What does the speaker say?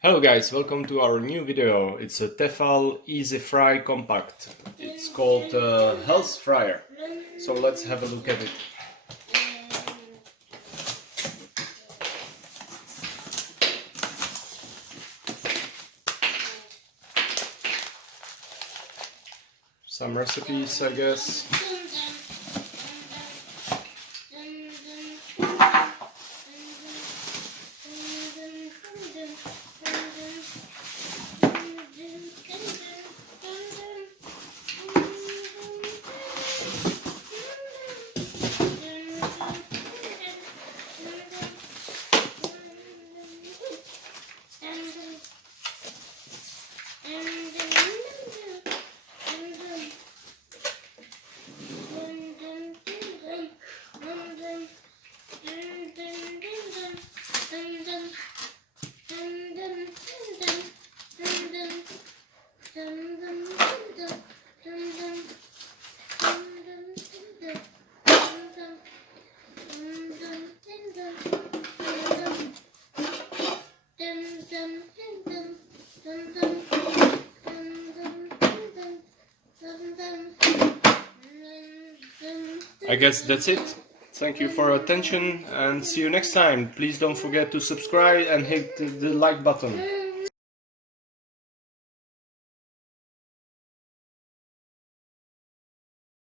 Hello guys, welcome to our new video. It's a Tefal Easy Fry Compact. It's called Health Fryer. So let's have a look at it. Some recipes, I guess. I guess that's it. Thank you for your attention and see you next time. Please don't forget to subscribe and hit the like button.